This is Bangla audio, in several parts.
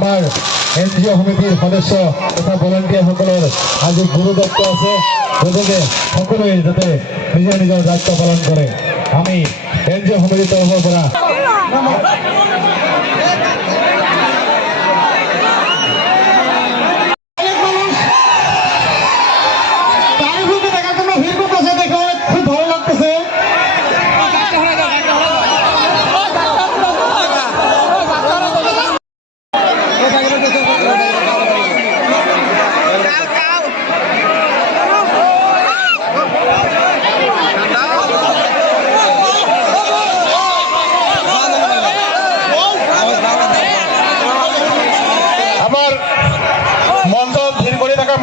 আমার এনজিও সমিতির সদস্য তথা ভলেন্টিয়ার সকলের আজি গুরু দায়িত্ব আছে, গতিকে সকলোৱে যাতে নিজৰ নিজৰ দায়িত্ব পালন কৰে। আমি এনজিও সমিতিৰ তৰফৰ পৰা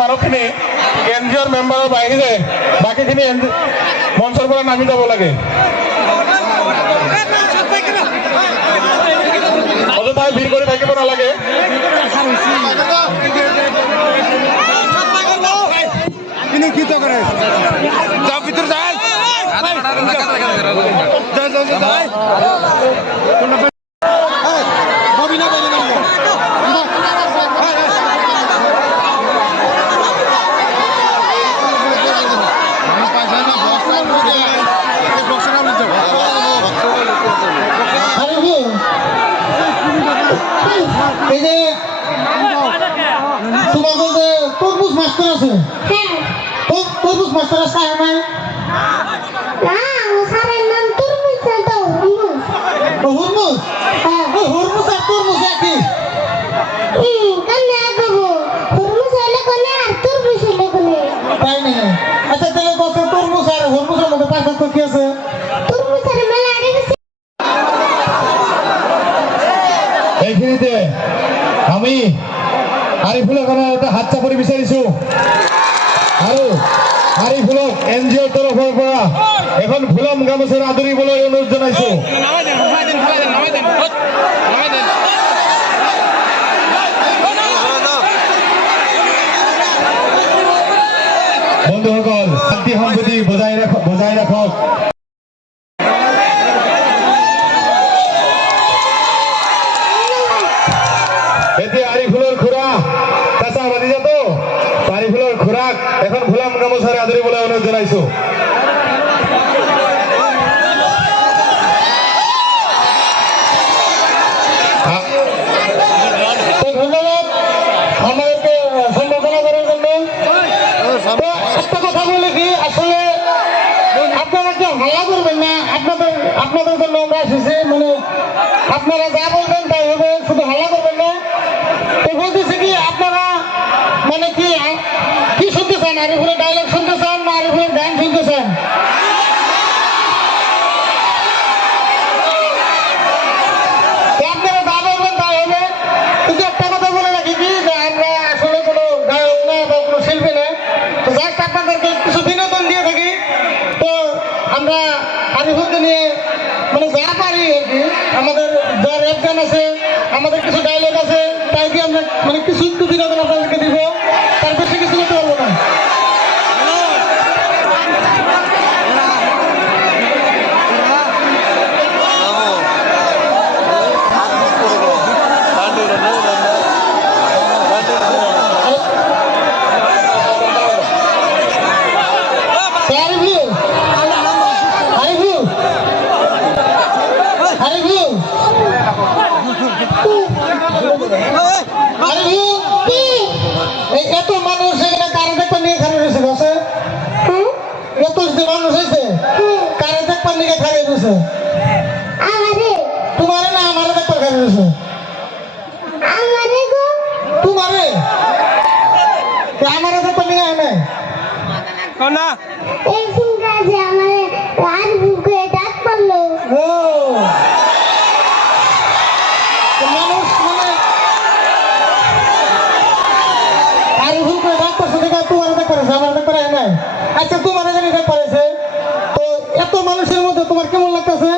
মানুহখিনি এনজিঅ'ৰ মেম্বাৰৰ বাহিৰে বাকীখিনি মঞ্চৰ পৰা নামি যাব লাগে। অযথাই ভিৰ কৰি থাকিব নালাগে। এই যে তোমাদের যে তরমুজ মাস্টার আছে, তরমুজ মাস্টার আছে আমার হুরমুজ হুরমুজ আর তরমুজ একই। তাই নাকি? আচ্ছা তাহলে বলছে তরমুজ আর হুরমুজের মধ্যে পার্থক্য কি আছে? এইখিনিতে আমি আরিফুল এখনৰ এটা হাত চাপৰি বিচাৰিছো আৰু আরিফুলক এনজিঅ'ৰ তৰফৰ পৰা এখন ফুলাম গামোচাৰে আদৰিবলৈ অনুৰোধ জনাইছো। বন্ধুসকল, শান্তি সম্প্ৰীতি বজাই ৰাখক। এতিয়া আরিফুলৰ খুৰা কাঁচা ভাতিজা তো আরিফুলৰ খুৰাক এখন ফুলাম গামোচাৰে আদৰিবলৈ অনুৰোধ জনাইছো। ধন্যবাদ আমাদেরকে সম্বর্ধনা করার জন্য। একটা কথা বলে কি, আসলে আপনারা কেউ হাল্লা করবেন না, আপনাদের জন্য আমরা এসেছি, মানে আপনারা যা বলবেন তাই হবে, শুধু হাল্লা করবেন না। তো বলতেছি কি, আপনারা মানে কি শুনতে চান? আরিফুলের ডায়লগ শুনতে চান না আরিফুলের গান শুনতে চান? আপনারা যা বলবেন তাই হবে। কিন্তু একটা কথা বলে রাখি কি, যে আমরা আসলে কোনো গায়ক না বা কোনো শিল্পী না, তো জাস্ট আপনাদেরকে কিছু বিনোদন দিয়ে থাকি। তো আমরা আরিফুলকে নিয়ে মানে যা পারি আর কি, আমাদের যা র্যাপ গান আছে, আমাদের কিছু ডায়লগ আছে, তাই দিয়ে আমরা মানে কিছু একটু বিনোদন আপনাদেরকে দিব, তার বেশি কিছু করতে পারবো না। এত মানুষ এখানে কারে দেখবার নিয়ে খারাপ হয়েছে বসে, এত মানুষ হয়েছে কারে দেখবার নিয়ে খারাপ হয়েছে। তোমারে না আমারে দেখবার খারাপ হয়েছে, তোমারে আমারে দেখবার নিয়ে এনে মানুষ মানে আরিফুল করে ডাক করছে, তোমার দেখ করেছে, আমার দেখ করে নাই। আচ্ছা তোমার জানি দেখ করেছে, তো এত মানুষের মধ্যে তোমার কেমন লাগতেছে?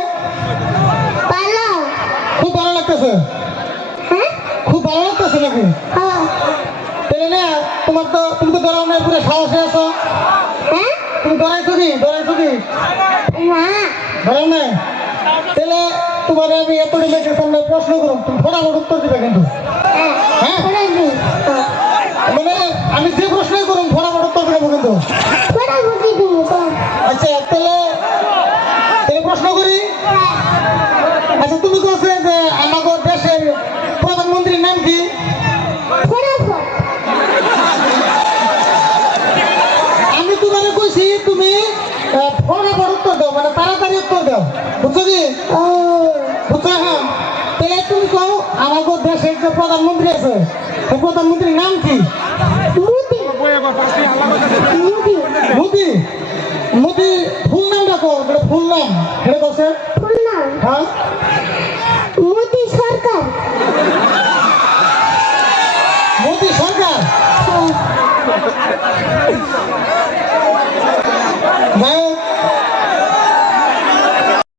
খুব ভালো লাগতেছে। খুব ভালো লাগতেছে নাকি? তাহলে না তোমার তো, তুমি তো ধরাও নাই, পুরো সাহসে আছো। তুমি ধরাইছো কি? ধরাও নাই? তাহলে তোমার আমি এত সামনে প্রশ্ন করুন, তুমি ফটাফট উত্তর দিবে কিন্তু। আগো দেশের যে প্রধানমন্ত্রী আছে সেই প্রধানমন্ত্রীর নাম কি? মোদি। মোদি ফুল নাম ডাকো, এটা ফুল নাম এটা কছে হ্যাঁ মোদি সরকার। মোদি সরকার।